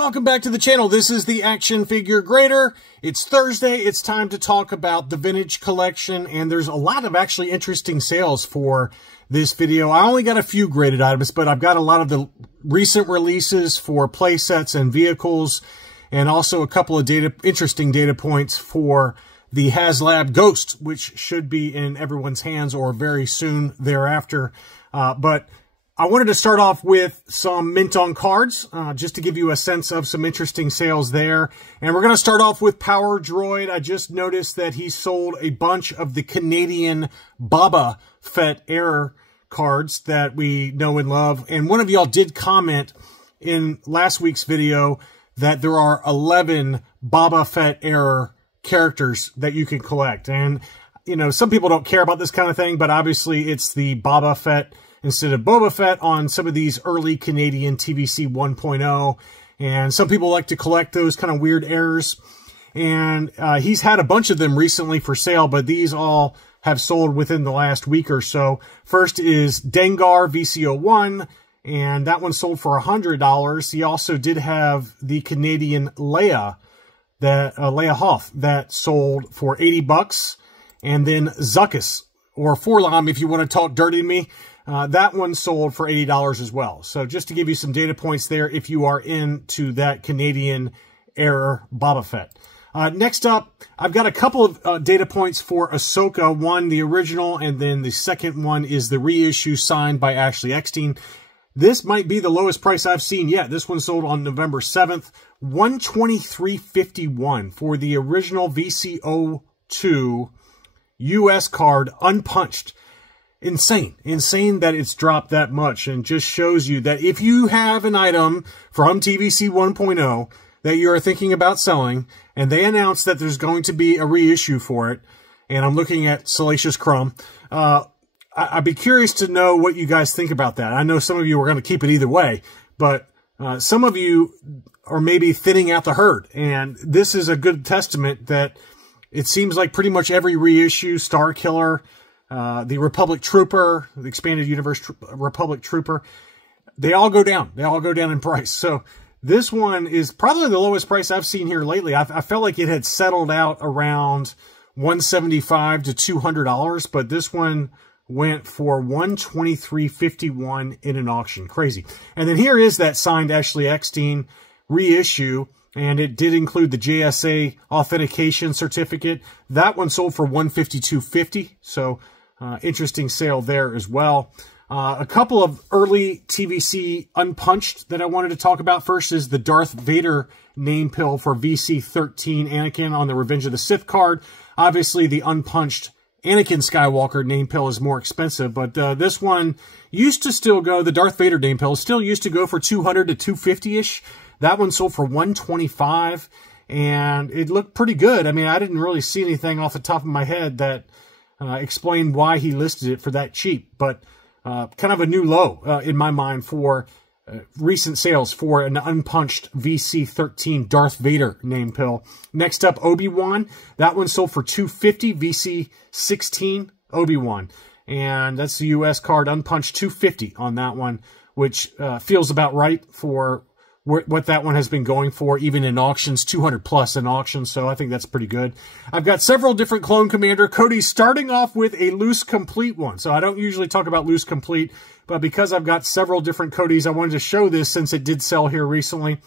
Welcome back to the channel. This is the Action Figure Grader. It's Thursday. It's time to talk about the vintage collection, and there's a lot of actually interesting sales for this video. I only got a few graded items, but I've got a lot of the recent releases for play sets and vehicles, and also a couple of interesting data points for the HasLab Ghost, which should be in everyone's hands or very soon thereafter. But I wanted to start off with some mint on cards, just to give you a sense of some interesting sales there. And we're going to start off with Power Droid. I just noticed that he sold a bunch of the Canadian Boba Fett error cards that we know and love. And one of y'all did comment in last week's video that there are 11 Boba Fett error characters that you can collect. And, you know, some people don't care about this kind of thing, but obviously it's the Boba Fett instead of Boba Fett on some of these early Canadian TVC 1.0. And some people like to collect those kind of weird errors. And he's had a bunch of them recently for sale, but these all have sold within the last week or so. First is Dengar VC01, and that one sold for $100. He also did have the Canadian Leia, Leia Hoth, that sold for $80. And then Zuckuss, or Forlom, if you want to talk dirty to me, that one sold for $80 as well. So just to give you some data points there if you are into that Canadian error Boba Fett. Next up, I've got a couple of data points for Ahsoka. One, the original, and then the second one is the reissue signed by Ashley Eckstein. This might be the lowest price I've seen yet. This one sold on November 7th, $123.51 for the original VC02 US card, unpunched. Insane that it's dropped that much, and just shows you that if you have an item from TVC 1.0 that you're thinking about selling, and they announce that there's going to be a reissue for it, and I'm looking at Salacious Crumb, I'd be curious to know what you guys think about that. I know some of you are going to keep it either way, but some of you are maybe thinning out the herd, and this is a good testament that it seems like pretty much every reissue, Star Killer, the Republic Trooper, the Expanded Universe Republic Trooper, they all go down. They all go down in price. So this one is probably the lowest price I've seen here lately. I felt like it had settled out around $175 to $200, but this one went for $123.51 in an auction. Crazy. And then here is that signed Ashley Eckstein reissue, and it did include the JSA authentication certificate. That one sold for $152.50, so interesting sale there as well. A couple of early TVC unpunched that I wanted to talk about. First is the Darth Vader name pill for VC13 Anakin on the Revenge of the Sith card. Obviously, the unpunched Anakin Skywalker name pill is more expensive, but this one used to still go, the Darth Vader name pill still used to go for $200 to $250-ish. That one sold for $125, and it looked pretty good. I mean, I didn't really see anything off the top of my head that explained why he listed it for that cheap, but kind of a new low in my mind for recent sales for an unpunched VC13 Darth Vader name pill. Next up, Obi-Wan. That one sold for $250, VC16 Obi-Wan. And that's the US card, unpunched, $250 on that one, which feels about right for what that one has been going for, even in auctions, 200 plus in auctions, so I think that's pretty good. I've got several different Clone Commander Codys, starting off with a loose complete one. So I don't usually talk about loose complete, but because I've got several different Codys, I wanted to show this since it did sell here recently.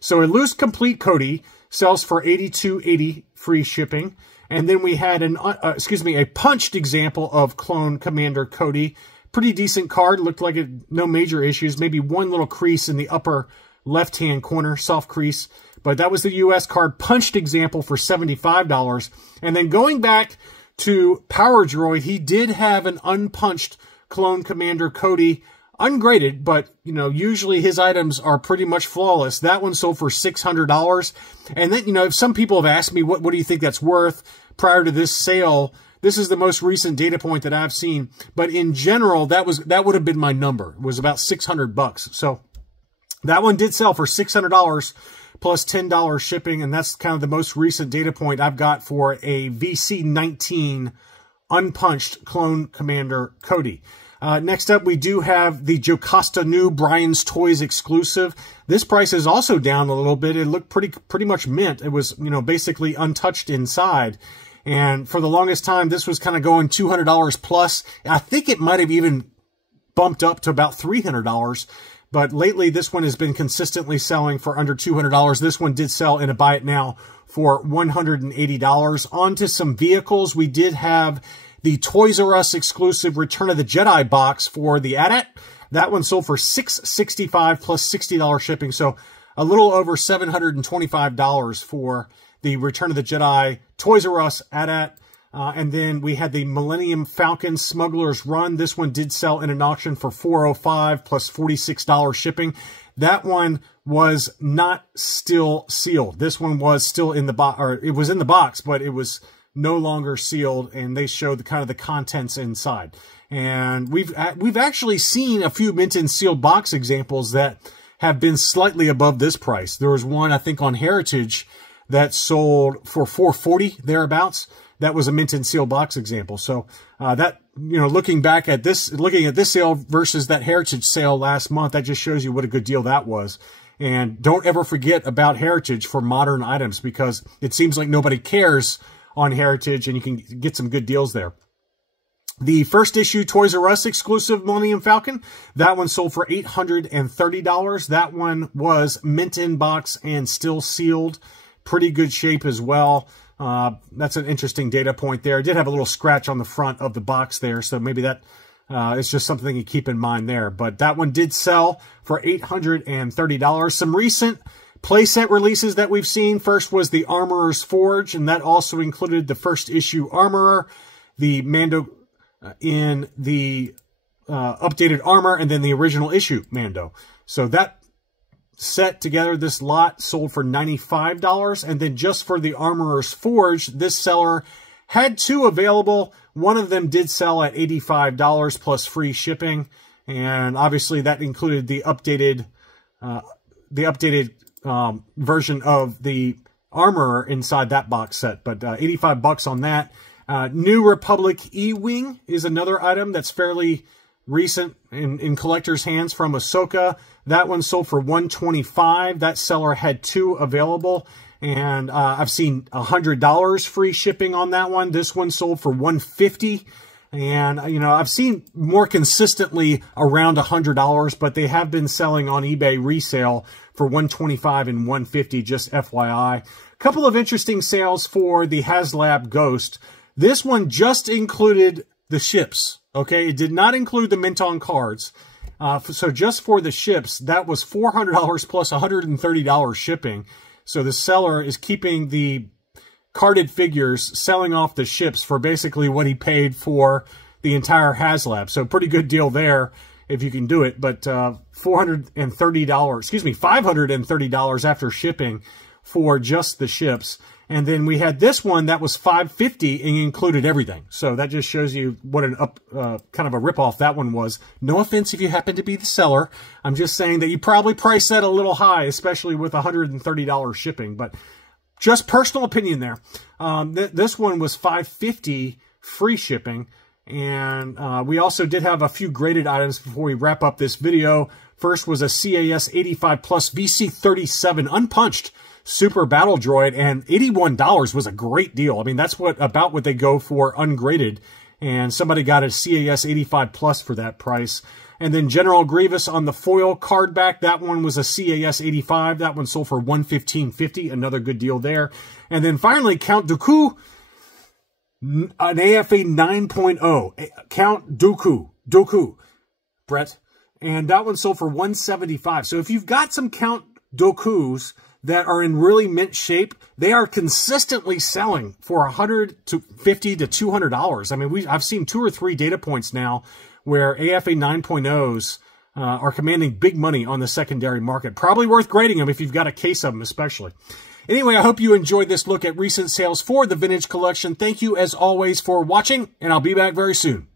So a loose complete Cody sells for $82.80 free shipping. And then we had a punched example of Clone Commander Cody. Pretty decent card, looked like it, no major issues, maybe one little crease in the upper left-hand corner, soft crease. But that was the US card punched example for $75. And then going back to Power Droid, he did have an unpunched Clone Commander Cody, ungraded, but, you know, usually his items are pretty much flawless. That one sold for $600. And then, you know, if some people have asked me, what do you think that's worth prior to this sale? This is the most recent data point that I've seen. But in general, that would have been my number. It was about $600. So that one did sell for $600 plus $10 shipping, and that's kind of the most recent data point I've got for a VC19 unpunched Clone Commander Cody. Next up, we do have the Jocasta New Brian's Toys exclusive. This price is also down a little bit. It looked pretty much mint. It was, you know, basically untouched inside. And for the longest time, this was kind of going $200 plus. I think it might have even bumped up to about $300. But lately, this one has been consistently selling for under $200. This one did sell in a buy it now for $180. On to some vehicles. We did have the Toys R Us exclusive Return of the Jedi box for the AT-AT. That one sold for $665 plus $60 shipping. So a little over $725 for the Return of the Jedi Toys R Us AT-AT. And then we had the Millennium Falcon Smuggler's Run. This one did sell in an auction for $405 plus $46 shipping. That one was not still sealed. This one was still in the box, or it was in the box, but it was no longer sealed, and they showed the kind of the contents inside. And we've actually seen a few mint and sealed box examples that have been slightly above this price. There was one, I think, on Heritage that sold for $440 thereabouts. That was a mint and sealed box example. So that, you know, looking at this sale versus that Heritage sale last month, that just shows you what a good deal that was. And don't ever forget about Heritage for modern items, because it seems like nobody cares on Heritage, and you can get some good deals there. The first issue Toys R Us exclusive Millennium Falcon, that one sold for $830. That one was mint in box and still sealed. Pretty good shape as well. That's an interesting data point there. It did have a little scratch on the front of the box there, so maybe that is just something you keep in mind there. But that one did sell for $830. Some recent playset releases that we've seen. First was the Armorer's Forge, and that also included the first issue Armorer, the Mando in the updated armor, and then the original issue Mando. So that set together, this lot sold for $95. And then just for the Armorer's Forge, this seller had two available. One of them did sell at $85 plus free shipping. And obviously that included the updated version of the Armorer inside that box set, but $85 on that. New Republic E-Wing is another item that's fairly recent in collectors' hands from Ahsoka. That one sold for $125. That seller had two available, and I've seen $100 free shipping on that one. This one sold for $150. And, you know, I've seen more consistently around $100, but they have been selling on eBay resale for $125 and $150, just FYI. Couple of interesting sales for the HasLab Ghost. This one just included the ships, okay? It did not include the mint on cards. So just for the ships, that was $400 plus $130 shipping. So the seller is keeping the carded figures, selling off the ships for basically what he paid for the entire HasLab. So pretty good deal there if you can do it. But $530 after shipping for just the ships. And then we had this one that was $550 and included everything. So that just shows you what an kind of a ripoff that one was. No offense if you happen to be the seller. I'm just saying that you probably priced that a little high, especially with $130 shipping. But just personal opinion there. This one was $550 free shipping. And we also did have a few graded items before we wrap up this video. First was a CAS 85 Plus VC-37 unpunched Super Battle Droid, and $81 was a great deal. I mean, that's about what they go for ungraded, and somebody got a CAS 85 Plus for that price. And then General Grievous on the foil card back, that one was a CAS 85. That one sold for $115.50, another good deal there. And then finally, Count Dooku, an AFA 9.0. Count Dooku, Brett. And that one sold for $175. So if you've got some Count Dookus that are in really mint shape, they are consistently selling for $150 to $200. I mean, I've seen 2 or 3 data points now where AFA 9.0s are commanding big money on the secondary market. Probably worth grading them if you've got a case of them especially. Anyway, I hope you enjoyed this look at recent sales for the Vintage Collection. Thank you, as always, for watching, and I'll be back very soon.